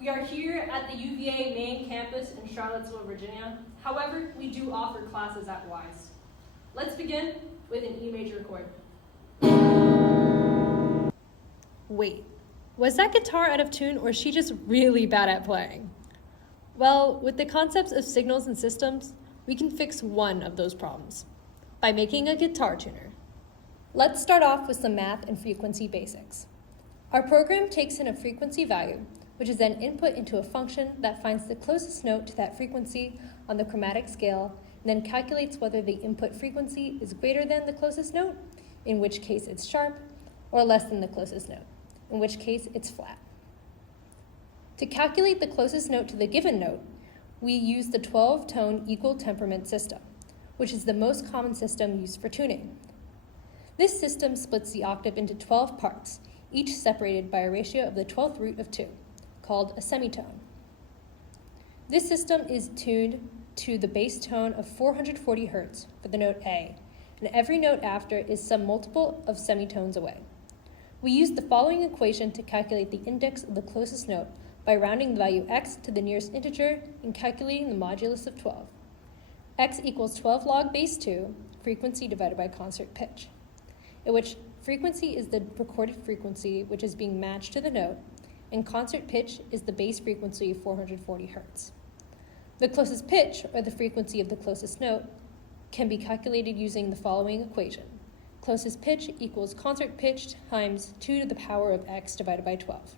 We are here at the UVA main campus in Charlottesville, Virginia. However, we do offer classes at WISE. Let's begin with an E major chord. Wait, was that guitar out of tune, or is she just really bad at playing? Well, with the concepts of signals and systems, we can fix one of those problems by making a guitar tuner. Let's start off with some math and frequency basics. Our program takes in a frequency value, which is then input into a function that finds the closest note to that frequency on the chromatic scale, and then calculates whether the input frequency is greater than the closest note, in which case it's sharp, or less than the closest note, in which case it's flat. To calculate the closest note to the given note, we use the 12-tone equal temperament system, which is the most common system used for tuning. This system splits the octave into 12 parts, each separated by a ratio of the 12th root of 2, called a semitone. This system is tuned to the bass tone of 440 Hz for the note A, and every note after is some multiple of semitones away. We use the following equation to calculate the index of the closest note by rounding the value x to the nearest integer and calculating the modulus of 12. X equals 12 log base 2, frequency divided by concert pitch, in which frequency is the recorded frequency which is being matched to the note, and concert pitch is the base frequency of 440 Hz. The closest pitch, or the frequency of the closest note, can be calculated using the following equation. Closest pitch equals concert pitch times 2 to the power of x divided by 12.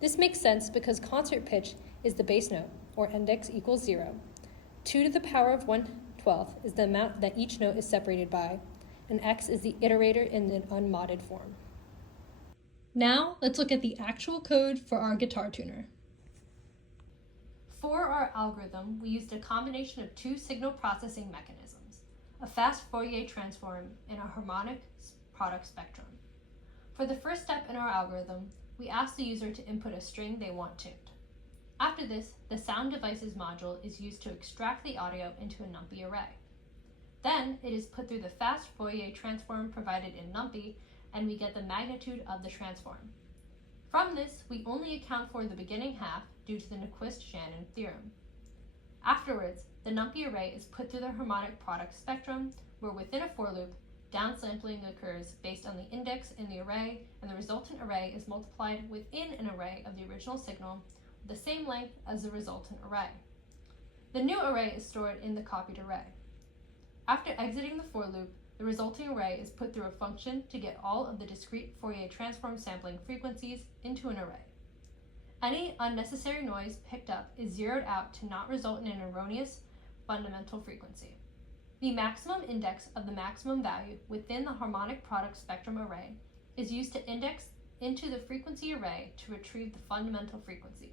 This makes sense because concert pitch is the bass note, or index equals 0. 2 to the power of 1/12 is the amount that each note is separated by, and x is the iterator in an unmodded form. Now, let's look at the actual code for our guitar tuner. For our algorithm, we used a combination of two signal processing mechanisms, a fast Fourier transform and a harmonic product spectrum. For the first step in our algorithm, we ask the user to input a string they want tuned. After this, the sound devices module is used to extract the audio into a NumPy array. Then it is put through the fast Fourier transform provided in NumPy, and we get the magnitude of the transform. From this, we only account for the beginning half due to the Nyquist-Shannon theorem. Afterwards, the NumPy array is put through the harmonic product spectrum, where within a for loop, downsampling occurs based on the index in the array, and the resultant array is multiplied within an array of the original signal with the same length as the resultant array. The new array is stored in the copied array. After exiting the for loop, the resulting array is put through a function to get all of the discrete Fourier transform sampling frequencies into an array. Any unnecessary noise picked up is zeroed out to not result in an erroneous fundamental frequency. The maximum index of the maximum value within the harmonic product spectrum array is used to index into the frequency array to retrieve the fundamental frequency.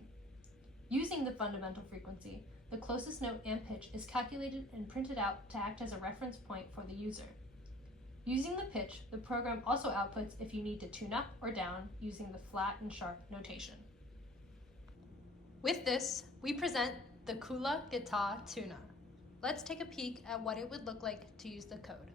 Using the fundamental frequency, the closest note and pitch is calculated and printed out to act as a reference point for the user. Using the pitch, the program also outputs if you need to tune up or down using the flat and sharp notation. With this, we present the Kula Guitar Tuner. Let's take a peek at what it would look like to use the code.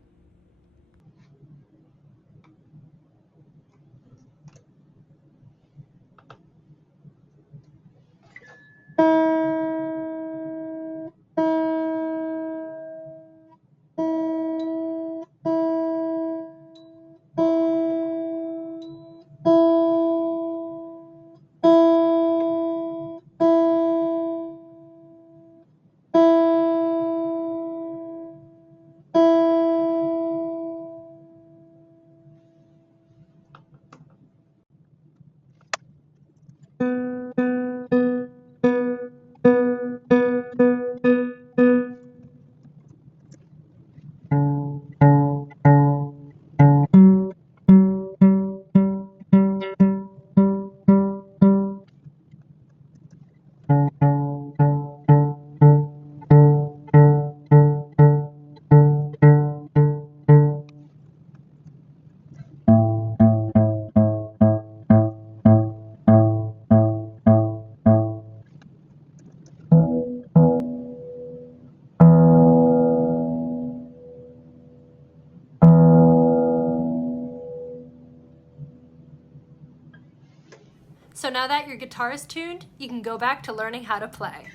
So now that your guitar is tuned, you can go back to learning how to play.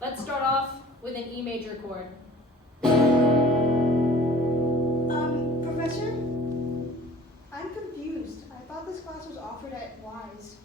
Let's start off with an E major chord. Professor? I'm confused. I thought this class was offered at WISE.